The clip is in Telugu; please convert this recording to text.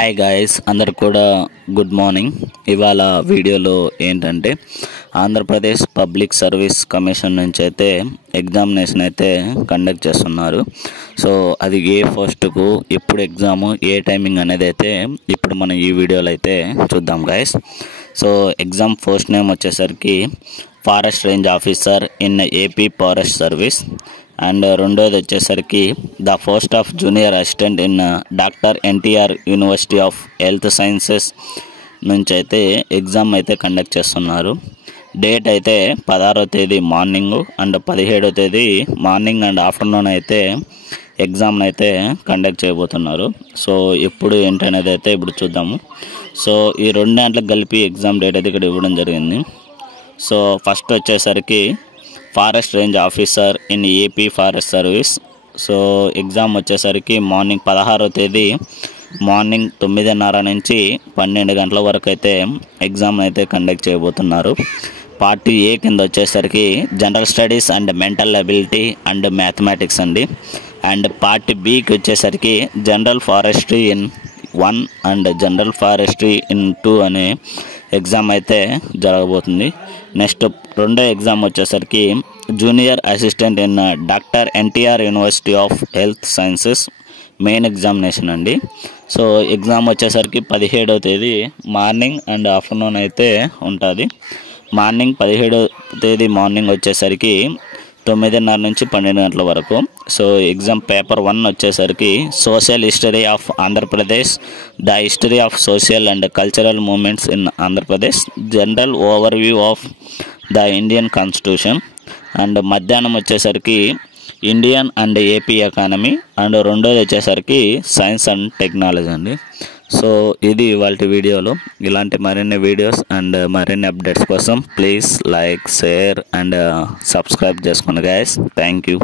హాయ్ గాయస్, అందరు కూడా గుడ్ మార్నింగ్. ఇవాళ వీడియోలో ఏంటంటే ఆంధ్రప్రదేశ్ పబ్లిక్ సర్వీస్ కమిషన్ నుంచి అయితే ఎగ్జామినేషన్ అయితే కండక్ట్ చేస్తున్నారు. సో అది ఏ పోస్టుకు ఎప్పుడు ఎగ్జాము ఏ టైమింగ్ అనేది అయితే ఇప్పుడు మనం ఈ వీడియోలో అయితే చూద్దాం guys. So exam post name వచ్చేసరికి forest range officer in AP forest service. And రెండోది వచ్చేసరికి the post of junior assistant in doctor NTR university of health sciences నుంచి అయితే ఎగ్జామ్ అయితే కండక్ట్ చేస్తున్నారు. డేట్ అయితే 16వ తేదీ మార్నింగ్ అండ్ 17వ తేదీ మార్నింగ్ అండ్ ఆఫ్టర్నూన్ అయితే ఎగ్జామ్ అయితే కండక్ట్ చేయబోతున్నారు. సో ఎప్పుడు ఏంటనేది అయితే ఇప్పుడు చూద్దాము. సో ఈ రెండు గంటలకు కలిపి ఎగ్జామ్ డేట్ అయితే ఇక్కడ ఇవ్వడం జరిగింది. సో ఫస్ట్ వచ్చేసరికి forest range officer in AP forest service. So exam వచ్చేసరికి మార్నింగ్ 16వ తేదీ మార్నింగ్ 9:30 నుంచి 12 గంటల వరకు అయితే ఎగ్జామ్ అయితే కండక్ట్ చేయబోతున్నారు. పార్ట్ ఏ కింద వచ్చేసరికి general studies and mental ability and mathematics అండి. అండ్ పార్ట్ బికి వచ్చేసరికి general forestry in 1 and general forestry in 2 అనే ఎగ్జామ్ అయితే జరగబోతుంది. నెక్స్ట్ రెండో ఎగ్జామ్ వచ్చేసరికి junior assistant in doctor NTR university of health sciences main examination అండి. సో ఎగ్జామ్ వచ్చేసరికి 17వ తేదీ మార్నింగ్ అండ్ ఆఫ్టర్నూన్ అయితే ఉంటుంది. మార్నింగ్ 17వ తేదీ మార్నింగ్ వచ్చేసరికి 9:30 నుంచి 12 గంటల వరకు. సో ఎగ్జామ్ పేపర్ 1 వచ్చేసరికి social history of Andhra Pradesh, the history of social and cultural movements in Andhra Pradesh, general overview of the Indian constitution. And మధ్యాహ్నం వచ్చేసరికి Indian and AP economy. And రెండోది వచ్చేసరికి సైన్స్ అండ్ టెక్నాలజీ అండి. సో ఇది ఇవాళ వీడియోలో. ఇలాంటి మరిన్ని వీడియోస్ అండ్ మరిన్ని అప్డేట్స్ కోసం please like, share and subscribe చేసుకోండి గైస్. Thank you.